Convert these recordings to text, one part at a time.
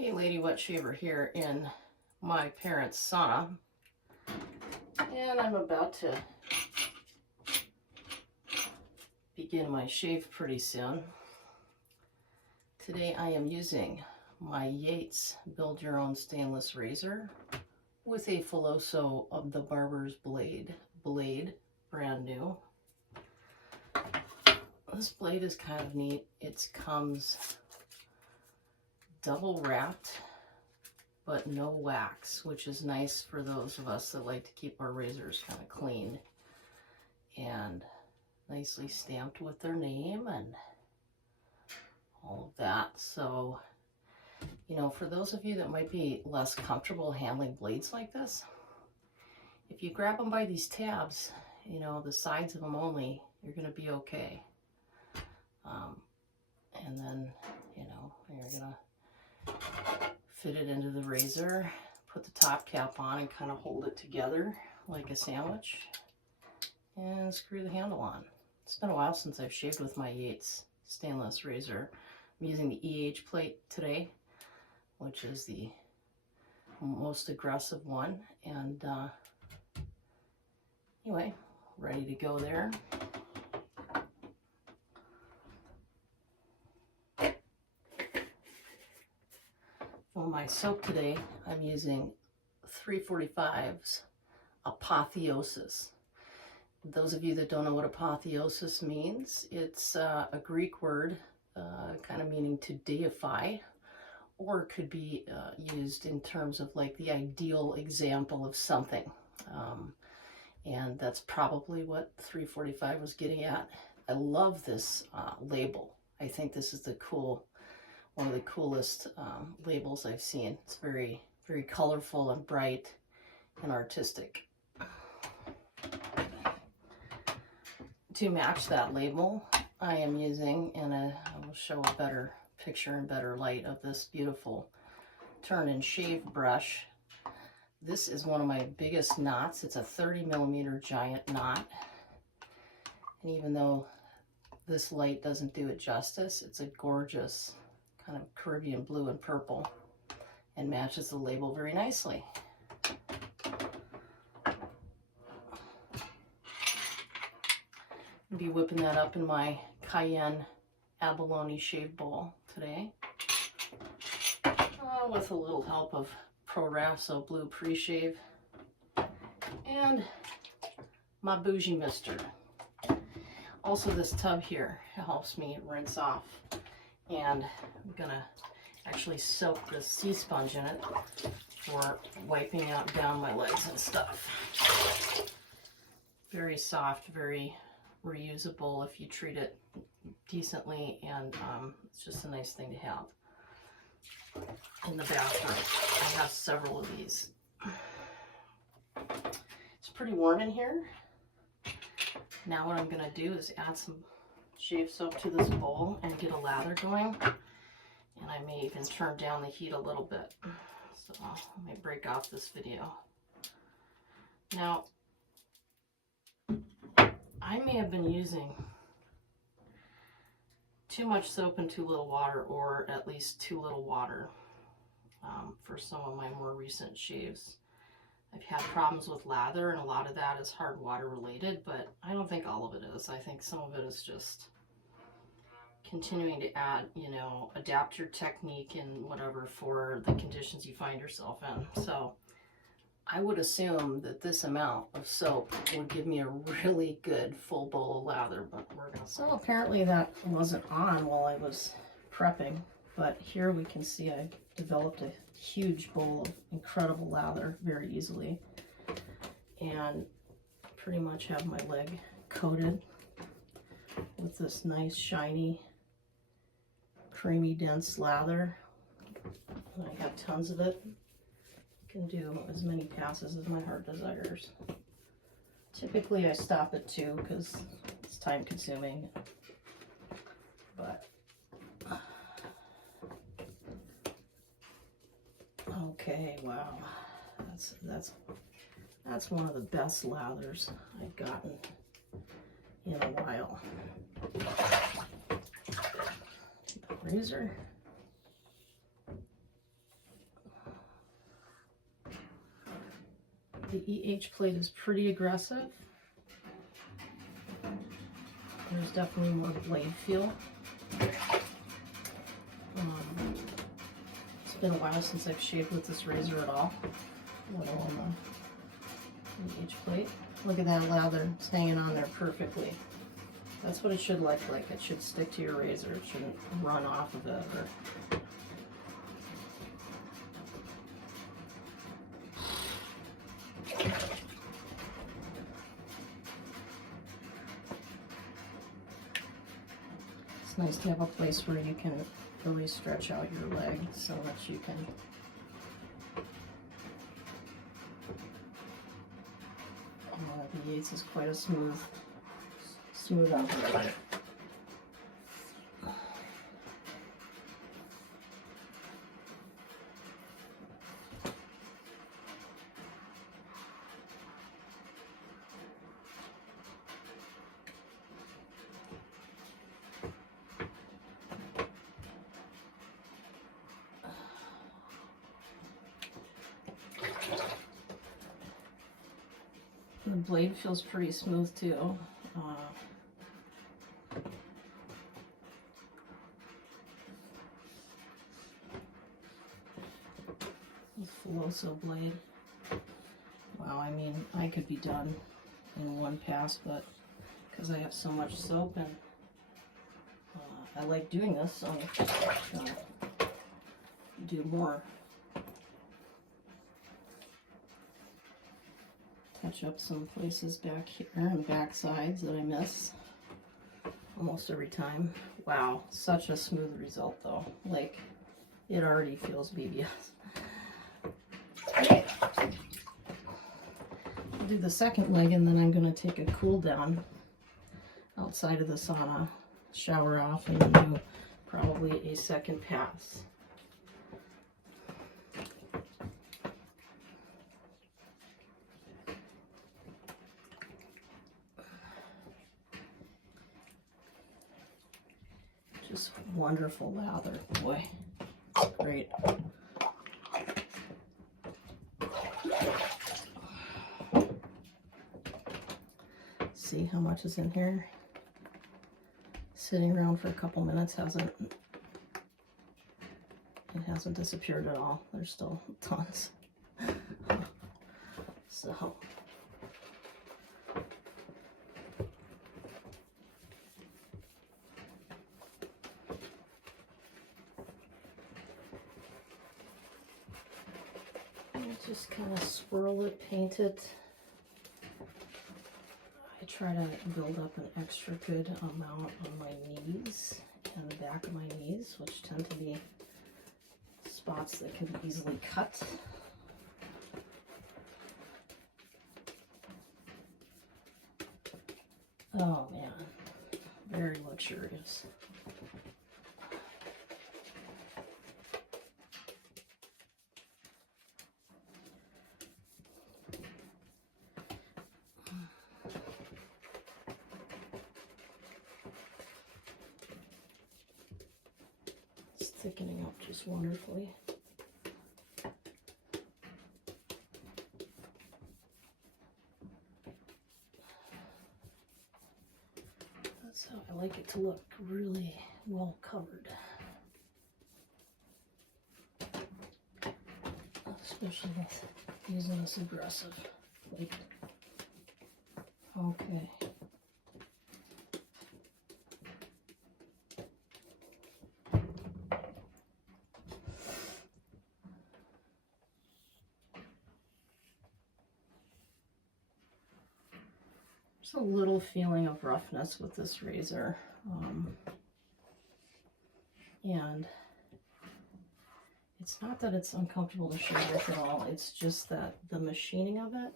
Hey, Lady Wet Shaver here in my parents' sauna, and I'm about to begin my shave pretty soon. Today I am using my Yates Build Your Own stainless razor with a Filoso of the Barber's Blade, brand new. This blade is kind of neat. It comes double wrapped, but no wax, which is nice for those of us that like to keep our razors kind of clean, and nicely stamped with their name and all of that. So, you know, for those of you that might be less comfortable handling blades like this, if you grab them by these tabs, you know, the sides of them only, you're going to be okay. And then, you know, you're going to fit it into the razor, put the top cap on and kind of hold it together like a sandwich, and screw the handle on. It's been a while since I've shaved with my Yates stainless razor. I'm using the EH plate today, which is the most aggressive one, and anyway, ready to go there. For my soap today, I'm using 345's Apotheosis. Those of you that don't know what apotheosis means, it's a Greek word kind of meaning to deify, or it could be used in terms of like the ideal example of something. And that's probably what 345 was getting at. I love this label. I think this is one of the coolest labels I've seen. It's very, very colorful and bright and artistic. To match that label, I am using, and I will show a better picture and better light of this beautiful turn and shave brush. This is one of my biggest knots. It's a 30mm giant knot. And even though this light doesn't do it justice, it's a gorgeous kind of Caribbean blue and purple and matches the label very nicely. I'll be whipping that up in my cayenne abalone shave bowl today, with a little help of Pro Rasso Blue Pre-Shave and my bougie mister. Also, this tub here helps me rinse off, and I'm gonna actually soak the sea sponge in it for wiping out down my legs and stuff. Very soft, very reusable if you treat it decently, and it's just a nice thing to have in the bathroom. I have several of these. It's pretty warm in here. Now what I'm going to do is add some shave soap to this bowl and get a lather going, and I may even turn down the heat a little bit. So let me break off this video. Now, I may have been using too much soap and too little water, or at least too little water, for some of my more recent shaves. I've had problems with lather, and a lot of that is hard water related, but I don't think all of it is. I think some of it is just continuing to add, you know, adapt your technique and whatever for the conditions you find yourself in. So I would assume that this amount of soap would give me a really good full bowl of lather, but we're gonna. So apparently that wasn't on while I was prepping, but here we can see I developed a huge bowl of incredible lather very easily, and pretty much have my leg coated with this nice shiny creamy dense lather, and I have tons of it. Can do as many passes as my heart desires. Typically I stop at 2 because it's time consuming, but okay, wow, that's one of the best lathers I've gotten in a while. Razor. The EH plate is pretty aggressive. There's definitely more blade feel. It's been a while since I've shaved with this razor at all, let alone the EH plate. Look at that lather, it's hanging on there perfectly. That's what it should look like. It should stick to your razor. It shouldn't run off of it. It's nice to have a place where you can really stretch out your leg so that you can the Yates is quite a smooth operator. The blade feels pretty smooth too. Filoso blade. Wow, I mean, I could be done in one pass, but because I have so much soap and I like doing this, so I'm gonna do more. Touch up some places back here and back sides that I miss almost every time. Wow, such a smooth result though. Like, it already feels BBS. I'll do the second leg and then I'm going to take a cool down outside of the sauna, shower off, and then do probably a second pass. Just wonderful lather, boy, great. See how much is in here? Sitting around for a couple minutes hasn't disappeared at all. There's still tons. So just kind of swirl it, paint it. I try to build up an extra good amount on my knees and the back of my knees, which tend to be spots that can be easily cut. Oh man, very luxurious. Thickening up just wonderfully. That's how I like it to look, really well covered. Especially with using this aggressive plate. Okay. A little feeling of roughness with this razor, and it's not that it's uncomfortable to shave with at all, it's just that the machining of it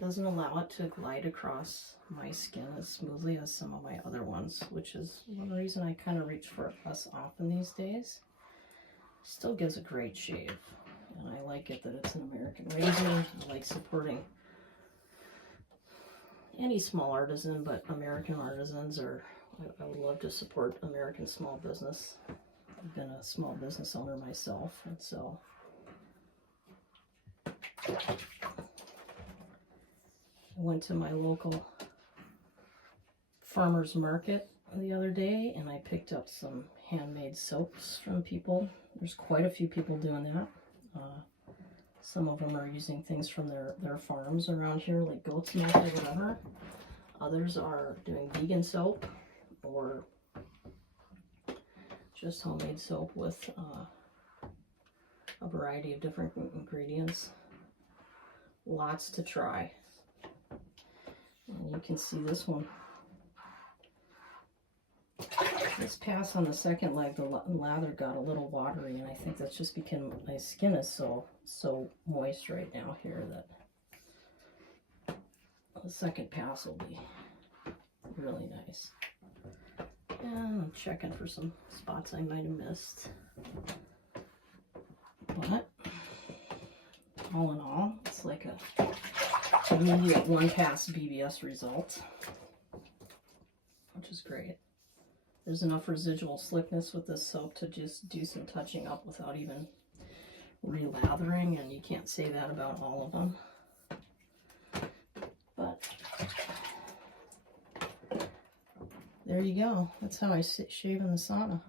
doesn't allow it to glide across my skin as smoothly as some of my other ones, which is one reason I kind of reach for it less often these days. Still gives a great shave, and I like it that it's an American razor. I like supporting any small artisan, but American artisans are, I would love to support American small business. I've been a small business owner myself, and so I went to my local farmer's market the other day and I picked up some handmade soaps from people. There's quite a few people doing that. Some of them are using things from their farms around here, like goat's milk or whatever. Others are doing vegan soap or just homemade soap with a variety of different ingredients. Lots to try. And you can see this one. This pass on the second leg, the lather got a little watery, and I think that's just because my skin is so moist right now here that the second pass will be really nice. And I'm checking for some spots I might have missed. But all in all, it's like a immediate one pass BBS result, which is great. There's enough residual slickness with this soap to just do some touching up without even relathering, and you can't say that about all of them. But there you go. That's how I shave in the sauna.